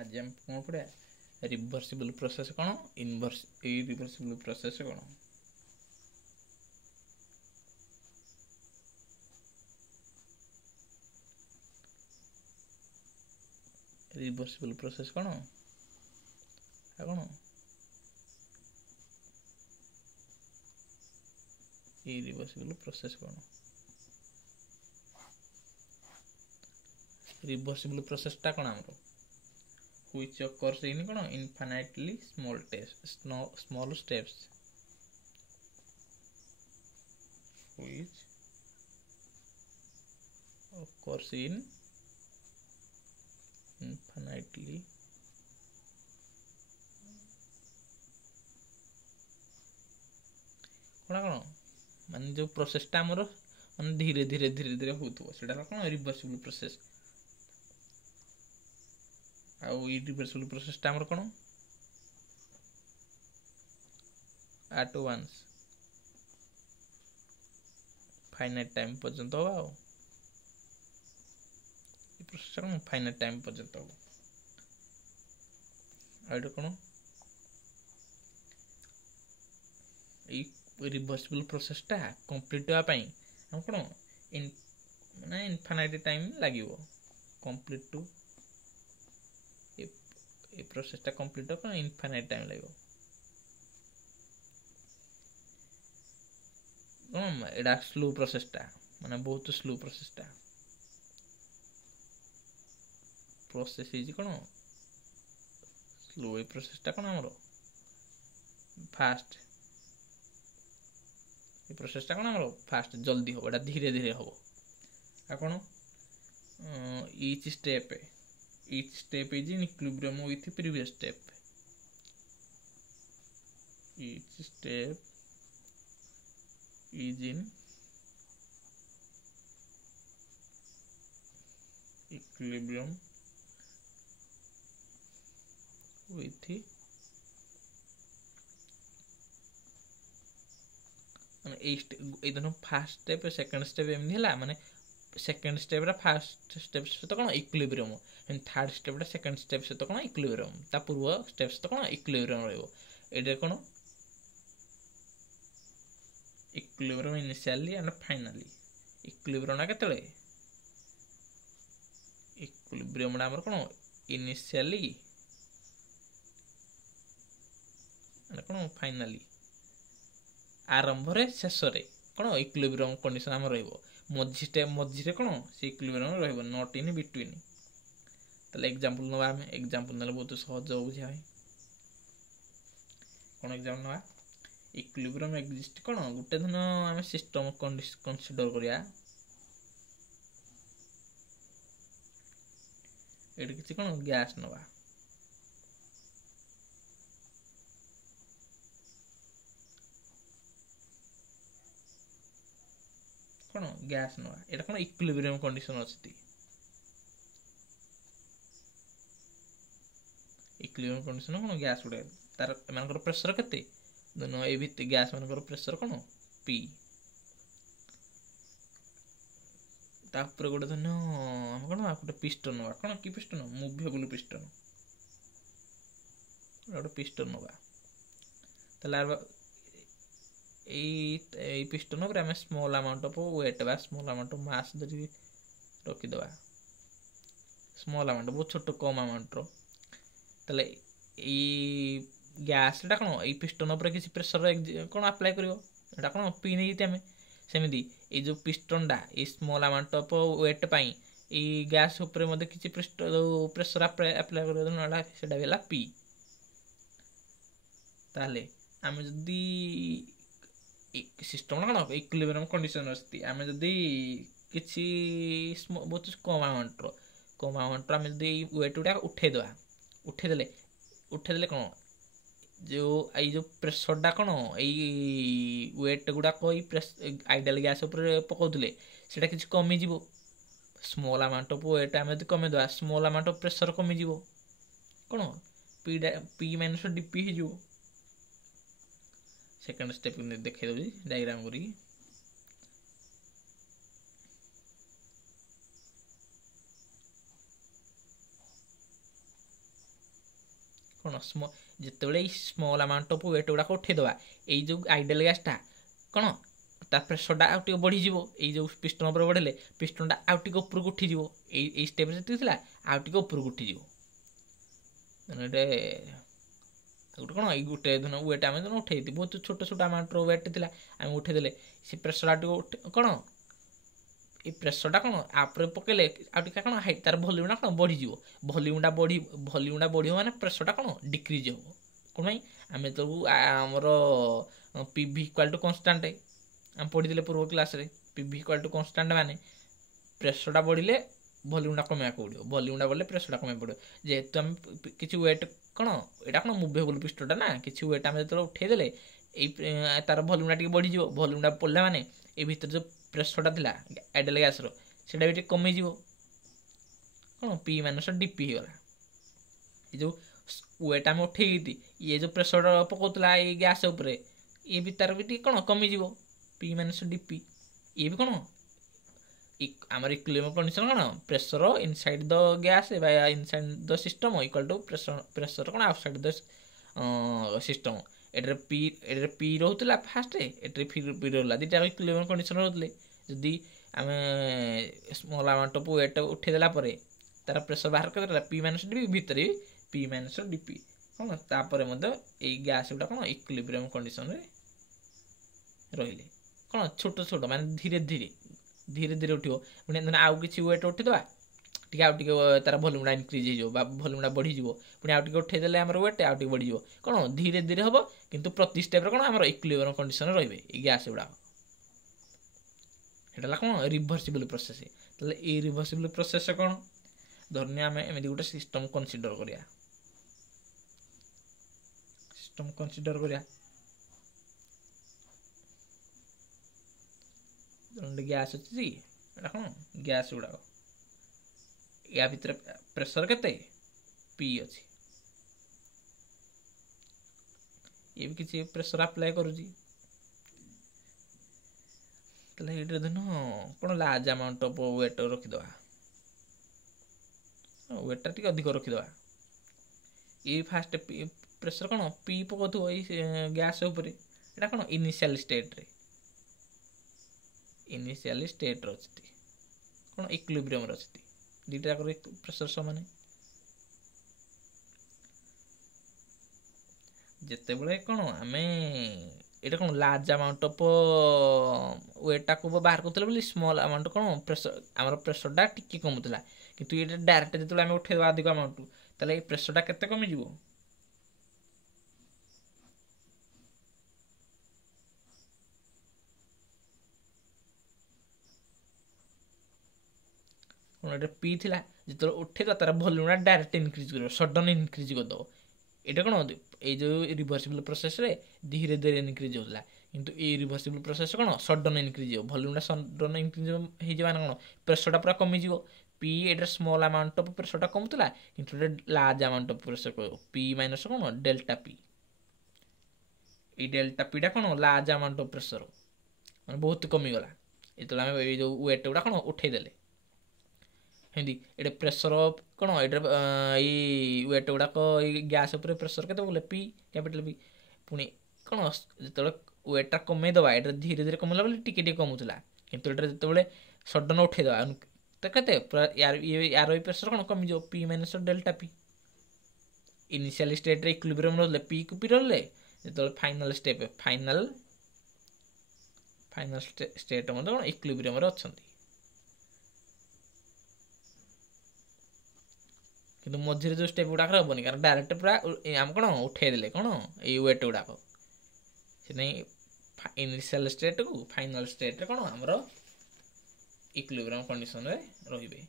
आज हम कौन पढ़ा रिवर्सिबल प्रोसेस कौन इरिवर्सिबल प्रोसेस कौन। रिवर्सिबल प्रोसेस कौन कौन इरिवर्सिबल प्रोसेस कौन। रिवर्सिबल प्रोसेसटा कौन आमर which occurs in कौन infinitely small steps which occurs in infinitely कौन मान जो प्रोसेसटा आमर मान धीरे धीरे धीरे धीरे होता है कौन रिवर्सिबल प्रोसेस। आउ इरिवर्सिबल प्रोसेसटा आमर कौन एट वन्स फाइनाइट टाइम पर्यंत होगा आउ प्रोसेसटा कौन फाइनाइट टाइम पर्यंत होगा। आउ कौन रिवर्सिबल प्रोसेसटा कंप्लीट होगापाई हम कौन माने इनफाइनाइट टाइम लगे कंप्लीट टू ये प्रोसेसटा कंप्लीट हो इनफाइनाइट टाइम लगे कौन एडा स्लो प्रोसेसटा माने बहुत स्लो प्रोसेसटा प्रोसेस इज कौन स्लो ये प्रोसेसटा कौन हमरो फास्ट ये प्रोसेसटा कौन हमरो फास्ट जल्दी हो एटा धीरे धीरे हो आ कौन each step is in equilibrium with previous step each step is in equilibrium with माने फास्ट स्टेप सेकंड स्टेप एमनी हला माने सेकंड स्टेप रा फास्ट स्टेप से तो कोन इक्विलिब्रियम एंड थर्ड स्टेप रा सेकंड स्टेप से तो कोन इक्विलिब्रियम ता पूर्व स्टेप से तो कोन इक्विलिब्रियम रहबो एडे कोन equilibrium initially and finally equilibrium ना केतले इक्विलिब्रियम ना हमर कोन इनिशियली एंड कोन फाइनली आरंभ रे शेष रे कोन इक्विलिब्रियम कंडीशन हम रहबो मझी स्टेप मझी रे कोन से इक्विलिब्रियम रहबो नॉट इन बिटवीन। तले एग्जांपल नवा हम एग्जांपल नले बहुत सहज हो बुझा है कोन एग्जांपल नवा इक्विलिब्रियम एक्जिस्ट कोन गुटे धन हम सिस्टम कंसीडर करिया एड किछि कोन गैस नवा कोन गैस नवा एटा कोन इक्विलिब्रियम कंडीशन अछि इक्विलिब्रियम कंडीशन कोन गैस उडे तार मानकर प्रेशर केते दोनो ए भित गैस मानकर प्रेशर कोन पी ता ऊपर गोटे धन हम कोन गोटे पिस्टन नवा कोन की पिस्टन मूवेबल पिस्टन गोटे पिस्टन नवा तला ए पिस्टन ऊपर हम स्मॉल अमाउंट ऑफ वेट बा स्मॉल अमाउंट ऑफ मास धरि रखि दवा स्मॉल अमाउंट बहुत छोट कम अमाउंट रो तले ए गैस टा कोन ए पिस्टन ऊपर किसी प्रेशर कोन अप्लाई करियो एटा कोन पी नै जते हमें सेमिदी ए जो पिस्टन डा ए स्मॉल अमाउंट ऑफ वेट पाई ए गैस ऊपर मध्ये किसी प्रेशर अप्लाई करियो नडा सेडा भेला पी ताले हम जदी सिस्टम ना कोन इक्विलिब्रियम कंडीशन अस्ति हम जदी किछि बहुत कम अमाउंट हम जदी वेट उडा उठे देले कोन जो आई जो प्रेशर डा कोन एई वेट गुडा कोई आइडियल गैस ऊपर पकोदले सेटा किछि कमी जिवो स्मॉल अमाउंट ऑफ वेट हम जदी कमे दवा स्मॉल अमाउंट ऑफ प्रेशर कमी जिवो कोन पी माइनस डीपी हे जिवो सेकंड स्टेप देखे दो डायग्राम करी कौन जिते स्मॉल अमाउंट ऑफ वेट गुड़ाक उठेदवा ये जो आइडियल गैसटा कौन ता प्रेसरटा आउ टे बढ़ी जो पिस्टन उपर बढ़ेले पिस्टनटा आउ टे ऊपर को उठी ये स्टेप जी आउ टे ऊपर को उठी गोटे गोटे कौन ये गोटे दिन वेट आम उठे बहुत छोट छोट अमाउंट वेट थी आम उठेदे से प्रेसर कौन ये प्रेसरटा कौन आप पकेले आगे कौन हाइट तार भल्यूमटा कौन बढ़ी भल्यूमटा बढ़ माने प्रेसरटा कौन डिक्रीज हम कौन आम तो आमर पीवी इक्वाल टू कन्स्टांट आम पढ़ी पूर्व क्लास रे पीवी इक्वाल टू कन्स्टांट माने प्रेसरटा बढ़िले भल्यूमटा कमेया पड़ो भल्यूमटा बढ़ले प्रेसरटा कमेया पड़ो जेहेतु आम किसी वेट कौन यहाँ कौन मुवेबल पिस्टनटा ना किसी वेट आम जो उठेदेले ये तार भल्यूमटा टी बढ़ी भल्यूमटा पड़ला माने ये भितर जो प्रेसरटा थिला आइडियल गैस रो भी कमी कौन पी माइनस डीपी होगा ये जो वेट आम उठे ये जो प्रेसर पकाला ये गैस उपर ये भी तार भी कौन कमी पी माइनस डीपी ये भी कौन आमर इक्विलिब्रियम कंडीशन कौन pressure inside the gas inside the system equal to pressure कौन आउटसाइड द सिस्टम एटे पी रोला फास्ट एटे पी रोला दुटा इक्विलिब्रियम कंडीशन रोले जदि आम स्मॉल अमाउंट ऑफ वेट उठेदेला तार प्रेसर बाहर कर पी माइनस डीपी भितर पी माइनस डीपी कौन तापर ये गैस गुड़ा कौन इक्विलिब्रियम कंडीशन रे रहिले कौन छोट छोट माने धीरे धीरे उठो पुणी आउ कि वेट उठेदवा टी आउ तार भल्यूमटा इनक्रीज हो भल्यूमटा बढ़ी पुणी आउ उठेदेले आम वेट आउ बढ़ी कौन धीरे धीरे हम किंतु प्रति स्टेप कौन आम इक्विलिब्रियम कंडीशन रे गैस गुड़ा एटा कौन रिभर्सिबल प्रोसेस ताले ये रिभर्सिबल प्रोसेस कौन धरने आम एमती गोटे सिस्टम कनसीडर करिया सिस्टम कनसीडर करिया गैस अच्छी कौन गैस गुड़ाक या भितर प्रेसर केते पी अच्छी ये भी किसी प्रेसर अप्लाई करुँची दिन कौन लार्ज अमाउंट ऑफ वेट रखीद वेटा टी अधिक रखीद ये फास्ट प्रेसर कौन पी पकाउ गैस उपर एटा कौन इनिशियल स्टेट रे इनिशियल स्टेट रही कौन इक्विलिब्रियम रही दुटा प्रेसर समान जितेबले कौन आम ये कौन लार्ज अमाउंट ऑफ वेटा को बाहर कर स्मॉल अमाउंट कौन प्रेसर आम प्रेसरटा टिके कमुला किंतु ये डायरेक्ट जो आम उठे अधिक अमाउंट ताले प्रेसरटा केते कमी पी थिला जो उठे तार भल्यूमटा डायरेक्ट इनक्रीज कर सडन इनक्रीज करदेव ये कौन ये जो रिभर्सिबल प्रोसेस रे धीरे धीरे इनक्रीज होता किंतु ये रिभर्सिबल प्रोसेस कौन सडन इनक्रीज हो भल्यूमटा सडन इनक्रीज हो कौन प्रेसरटा पूरा कमी P at small amount of प्रेसरटा कमुला किंतु large amount of pressure P minus कौन डेल्टा पी ये डेल्टा पीटा कौन लार्ज अमाउंट ऑफ प्रेसर मैंने बहुत कमीगला ये जो वेट गुड़ा कौन उठेदेले हिंदी ये प्रेसर कौन ये वेट गुड़ाक गैस उपर प्रेसर के बोले पी कैपिटल पी पुणी कौन जो वेटा कमेदवा ये धीरे धीरे कमेला बोले टिके कमुला किंतु जो सडन उठेदवा तो कहते यार प्रेसर कौन कमी P minus delta P initial state रे इक्विलिब्रियम रहिले पी को पी रहिले जो फाइनल स्टेप फाइनल स्टेट मतलब कौन इक्विलिब्रियम रे अछंती किंतु मझे जो स्टेप गुड़ाक हेनी कारण डायरेक्ट पूरा आम कौन उठेदेले कौन ये वेट गुड़ाक से इनिशियल स्टेट को फाइनल स्टेट कौन आमर इक्विलिब्रियम कंडीशन रे रहिबे।